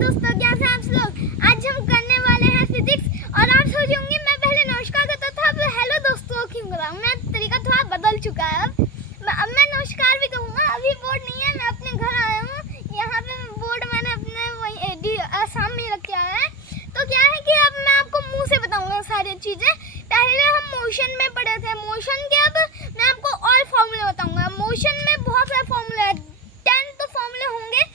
दोस्तों, कैसे आप लोग। आज हम करने वाले हैं फिजिक्स। और आप सोच होंगे मैं पहले नमस्कार करता था, अब हेलो दोस्तों क्यों कराऊं। मैं तरीका थोड़ा बदल चुका है। अब मैं नमस्कार भी कहूँगा। अभी बोर्ड नहीं है, मैं अपने घर आया हूँ। यहाँ पे बोर्ड मैंने अपने वही आसाम में रखा है। तो क्या है कि अब मैं आपको मुँह से बताऊँगा सारी चीज़ें। पहले हम मोशन में पढ़े थे, मोशन के अब मैं आपको और फॉर्मूले बताऊँगा। मोशन में बहुत सारे फॉर्मूले हैं, 10 तो फॉर्मूले होंगे।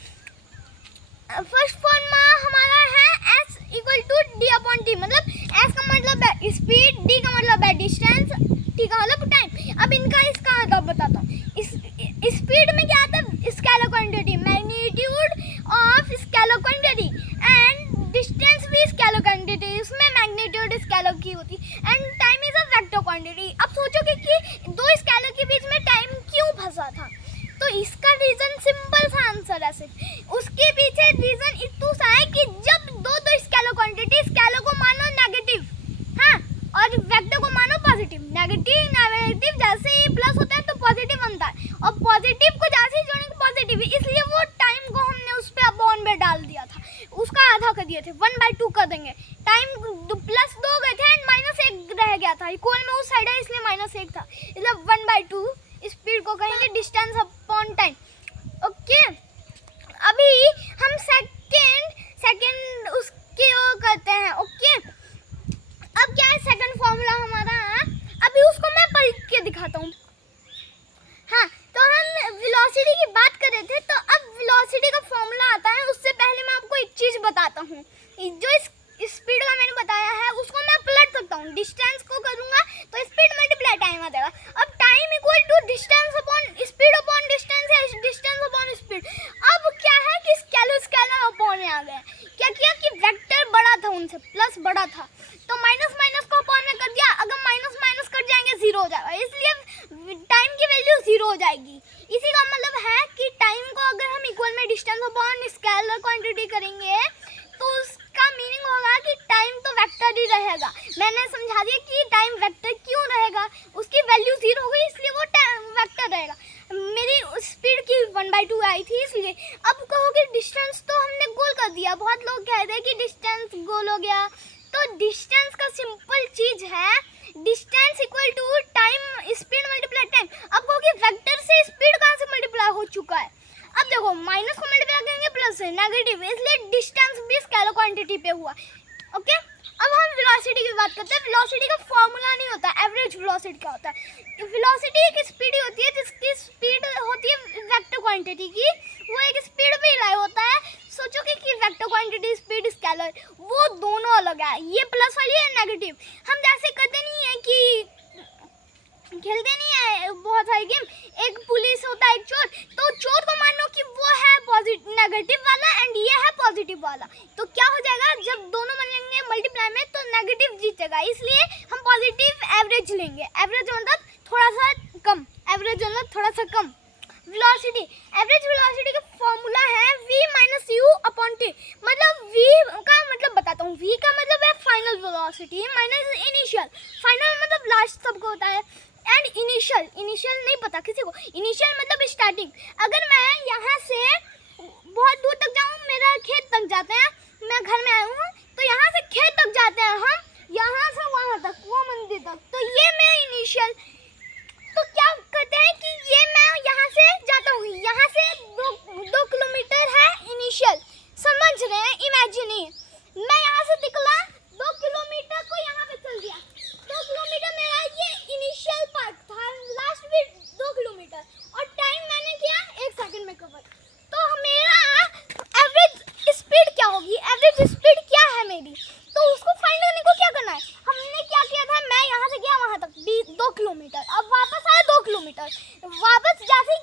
फर्स्ट फॉर्मूला हमारा है S equal to D upon T. मतलब S का मतलब है स्पीड, D का मतलब है डिस्टेंस, T का मतलब टाइम। अब इसका मतलब बताता हूँ। स्पीड में क्या आता है? Scalar quantity, magnitude of scalar quantity. And distance भी स्केलर क्वांटिटी, उसमें मैग्नीट्यूड स्केलर की होती। And time is a vector quantity. अब सोचोगे कि दो स्केलर के बीच में टाइम क्यों फंसा था, तो इसका रीजन सिंपल सा आंसर है सिर्फ। उसके पीछे रीजन इतना सा है कि जब दो स्केलर क्वांटिटी, स्केलर को मानो नेगेटिव, हाँ, और वेक्टर को मानो पॉजिटिव। नेगेटिव जैसे ही प्लस होता है तो पॉजिटिव बनता है, और पॉजिटिव को जैसे ही जोड़ेंगे पॉजिटिव, इसलिए वो टाइम को हमने उस पर अपॉन में डाल दिया था, उसका आधा कर दिए थे, 1/2 कर देंगे। टाइम +2 गए थे एंड -1 रह गया था, इक्वल में उस साइड है इसलिए -1 था, इसलिए 1/2 स्पीड को कहेंगे डिस्टेंस अपॉन टाइम। ओके, अभी हम सेकंड उसके वो करते हैं। ओके, अब क्या है सेकंड फॉर्मूला हमारा, अभी उसको मैं पढ़ के दिखाता हूँ। हाँ, तो हम वेलोसिटी की बात कर रहे थे, तो अब वेलोसिटी का फॉर्मूला आता है। उससे पहले मैं आपको एक चीज़ बताता हूँ। जो स्पीड का मैंने बताया है उसको मैं पलट सकता हूँ। डिस्टेंस को करूँगा तो स्पीड मल्टीप्लाई टाइम आ जाएगा। अब time equal to distance upon speed upon distance है, डिस्टेंस अपॉन स्पीड। अब क्या है कि स्केलर अपॉन में आ गया। क्या किया कि वेक्टर बड़ा था उनसे, प्लस बड़ा था, तो माइनस को अपॉन में कर दिया। अगर माइनस कट जाएंगे 0 हो जाएगा, इसलिए टाइम की वैल्यू 0 हो जाएगी। इसी का मतलब है कि टाइम को अगर हम इक्वल में डिस्टेंस अपॉन स्केलर क्वांटिटी करेंगे तो उसका मीनिंग होगा कि टाइम तो वेक्टर ही रहेगा। मैंने समझा दिया कि टाइम वेक्टर क्यों रहेगा, उसकी वैल्यू 0 हो गई इसलिए वो टाइम वेक्टर रहेगा। मेरी स्पीड की 1/2 आई थी इसलिए। अब कहोगे डिस्टेंस तो हमने गोल कर दिया। बहुत लोग कहते हैं कि डिस्टेंस गोल हो गया, तो डिस्टेंस का सिंपल चीज है distance equal to time speed multiply time. अब कहोगे वेक्टर से स्पीड कहाँ से मल्टीप्लाई हो चुका है। अब देखो माइनस को मल्टीप्लाई करेंगे प्लस से नेगेटिव, इसलिए डिस्टेंस भी स्केलर क्वांटिटी पे हुआ। ओके, अब हम वेलोसिटी की बात करते हैं। वेलोसिटी का फॉर्मूला नहीं होता, एवरेज वेलोसिटी क्या होता है। वेलोसिटी एक स्पीड होती है जिसकी स्पीड होती है वेक्टर क्वांटिटी की, वो एक स्पीड पे लाई होता है। सोचोगे कि वेक्टर क्वांटिटी स्पीड स्केलर वो दोनों अलग है, ये प्लस वाली है नेगेटिव। हम जैसे करते नहीं है कि खेलते नहीं है बहुत सारे गेम, एक पुलिस होता है एक चोर, तो चोर को मानो कि वो है पॉजिटिव नेगेटिव वाला एंड ये है पॉजिटिव वाला, तो क्या हो जाएगा जब दोनों बनेंगे मल्टीप्लाई में तो नेगेटिव जीतेगा, इसलिए हम पॉजिटिव एवरेज लेंगे। एवरेज मतलब थोड़ा सा कम, एवरेज मतलब थोड़ा सा कम। वेलोसिटी, एवरेज वेलोसिटी का फॉर्मूला है v - u अपॉन t। मतलब v का मतलब बताता हूँ। v का मतलब है final velocity minus initial. Final मतलब लास्ट सबको होता है, एंड इनिशियल नहीं पता किसी को। इनिशियल मतलब स्टार्टिंग। अगर मैं यहाँ से बहुत दूर तक जाऊँ, मेरा खेत तक जाते हैं, मैं घर में आया हूँ तो यहाँ से खेत तक जाते हैं हम, यहाँ से वहाँ तक, वो मंदिर तक, तो ये मेरा इनिशियल। तो क्या करते हैं कि ये मैं यहाँ से जाता हूँ, यहाँ से 2 किलोमीटर है इनिशियल, समझ रहे हैं, इमेजिन। मैं यहाँ से निकला 2 किलोमीटर को यहाँ पे चल दिया, 2 किलोमीटर मेरा ये इनिशियल पार्ट था, लास्ट भी 2 किलोमीटर, और टाइम मैंने किया 1 सेकंड में कवर। तो मेरा एवरेज स्पीड क्या होगी, एवरेज स्पीड क्या है मेरी, तो उसको फाइंड करने को क्या करना है। हमने क्या किया था, मैं यहाँ से गया वहाँ तक 2 किलोमीटर, अब वापस आया 2 किलोमीटर, वापस जैसे